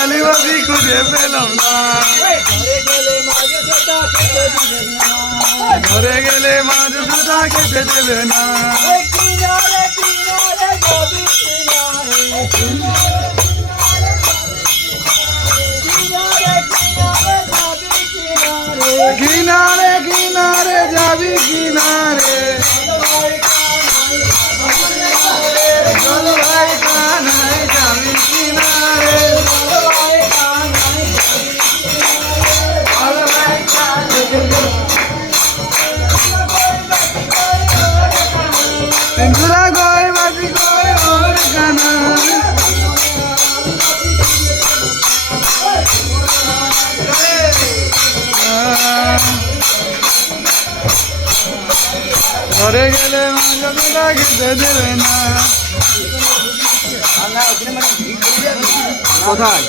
আলিবাসী খুঁজে পেলাম না, ঘরে গেলে মাঝ সুতা খেতে দেবে না। কিনারে কিনারে যাবি কিনারে, ভাই কানাই যাবি কিনারে, ঘুরা গয় বাজি গয় ওর কানা, ঘরে গেলে মাঝে সুতা খেতে দেবে না। কোথায়?